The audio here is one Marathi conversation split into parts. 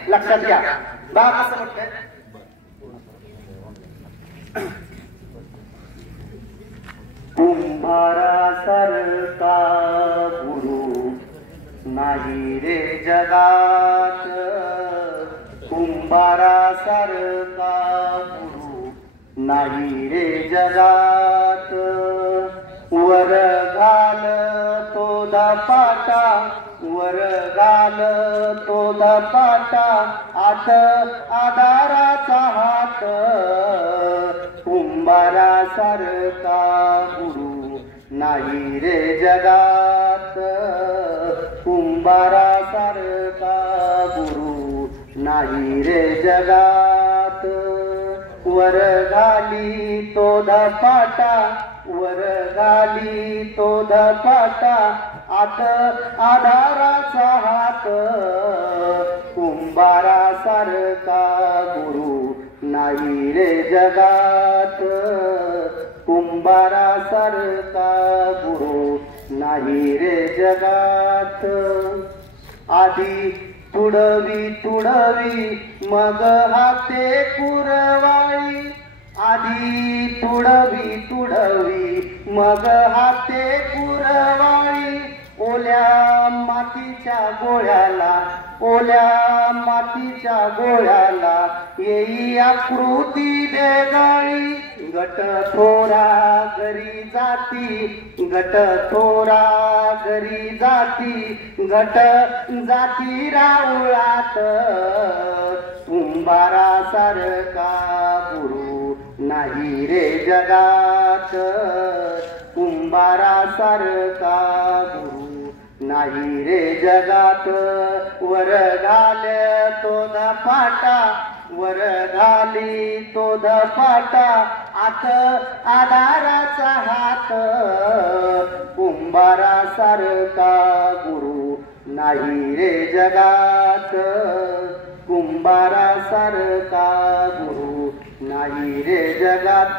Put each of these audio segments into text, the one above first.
लक्षात घ्या. बा कसं म्हणतंय, कुंभारासारखा गुरु नाही रे जगात, कुंभारासारखा गुरु नाही रे जगात. वर घाल तो धपाटा, वर घाल तो धपाटा, आत आधाराचा हात. कुंभारासारखा गुरु नाही रे जगात, कुंभारासारखा गुरु नाही रे जगात. वर घाली तो धपाटा, वर घाली तो धपाटा, आत आधाराचा हात. कुंभारासारखा गुरु नाही रे जगात, कुंभारासारखा गुरु नाही रे जगात. आधी तुडवी तुडवी मग हाते कुरवाळी, आधी तुडवी तुडवी मग हाते कुरवाळी. ओल्या मातीच्या गोळ्याला, ओल्या मातीच्या गोळ्याला येई आकृती वेगळी. गट थोरा घरी जाती, गट थोरा घरी जाती, गट जाती राऊळात. कुंभारासारखा गुरु नाही रे जगात, कुंभारासारखा गुरु नाही रे जगात. वर घाल तो धपाटा, वर घाली तो धपाटा, आत आधाराचा हात. कुंभारासारखा गुरु नाही रे जगात, कुंभारासारखा गुरु नाही रे जगात.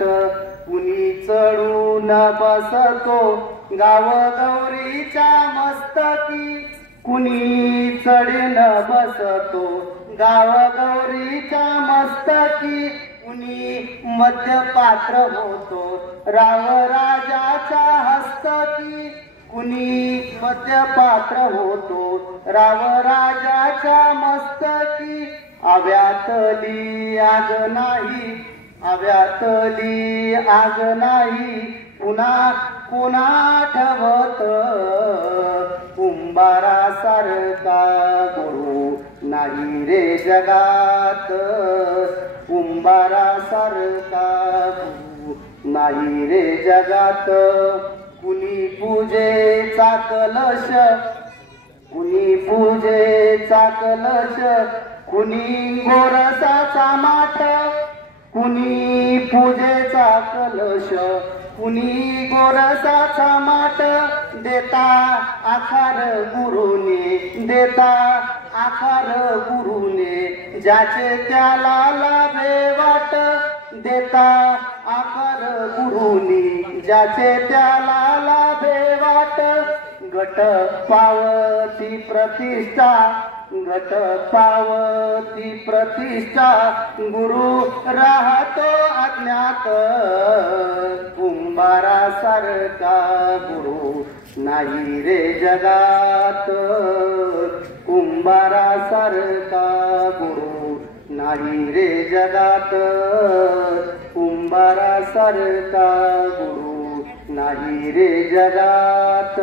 कुणी चढून बसतो गावगौरीच्या मस्तकी, कुणी चढून बसतो गावगौरीच्या मस्तकी. कुणी मध्यपात्र होतो राव राजाच्या हस्तकी, कुणी मध्यपात्र होतो राव राजाच्या मस्तकी. आव्यातली आग नाही, आव्यातली आग नाही, पुन्हा पुन्हा आठवत. कुंभारासारखा गुरु नाही रे जगात, कुंभारासारखा गुरु नाही रे जगात. कुणी पूजेचा कलश, कुणी पूजेचा कलश, कुणी गोरसाचा माठ, कुणी पूजेचा कलश, कुणी गोरसाचा माठ. देता आकार गुरुने, देता आकार गुरुने, ज्याचे त्याला लाभे वाट. देता आकार गुरुनी, ज्याचे त्याला लाभे वाट. गट पावती प्रतिष्ठा, गट पावती प्रतिष्ठा, गुरु राहतो अज्ञात. कुंभारासारखा गुरु नाही रे जगात, कुंभारासारखा गुरु नाही रे जगात. कुंभारासारखा गुरु नाही रे जगात.